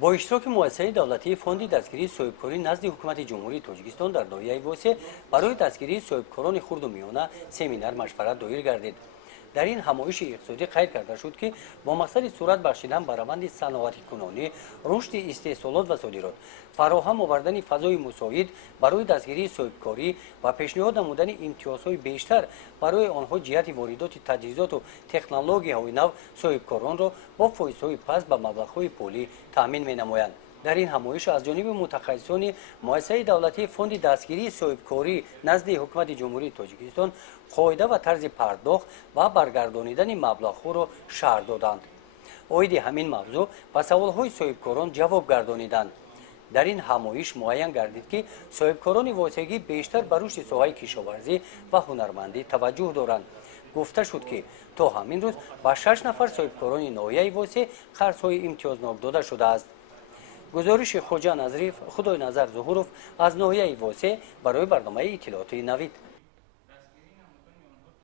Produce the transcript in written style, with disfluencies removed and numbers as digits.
با اشتراک مؤسسه دولتی فوند دستگیری صاحبکاری نزد حکومت جمهوری تاجیکستان در ناحیه واسه برای دستگیری صاحبکاران خرد و میانه سمینار مشورت دایر گردید. در این همایش اقتصادی قید کرده شد که با مقصد صورت بخشیدن بر روند صنعتی کنونی، رشد استحصالات و صادرات، فراهم آوردن فضای مساعد برای دستگیری صاحبکاری و پیشنهاد نمودن امتیازهای بیشتر برای آنها جهت واردات تجهیزات و تکنولوژی‌های نو صاحبکاران را با فایزهای پست به مبلغ‌های پولی تأمین می‌نمایند. در این همایش از جانب متخصصان مؤسسه دولتی فوند دستگیری صاحبکاری نزد حکومت جمهوری تاجیکستان قاعده و طرز پرداخت و برگردانیدن مبلغ‌ها را شرح دادند. عاید همین موضوع به سوال‌های صاحبکاران جواب گردانیدند. در این همایش معین گردید که صاحبکاران واسطگی بیشتر بر رشد ساحه کشاورزی و هنرمندی توجه دارند. گفته شد که تا همین روز به 6 نفر صاحبکاران ناحیه واسه قرض‌های امتیازنامه داده شده است. گزارش خوجا نظریف خدای نظر ظهورов از ناحیه واسه برای برنامه اطلاعاتی نوید.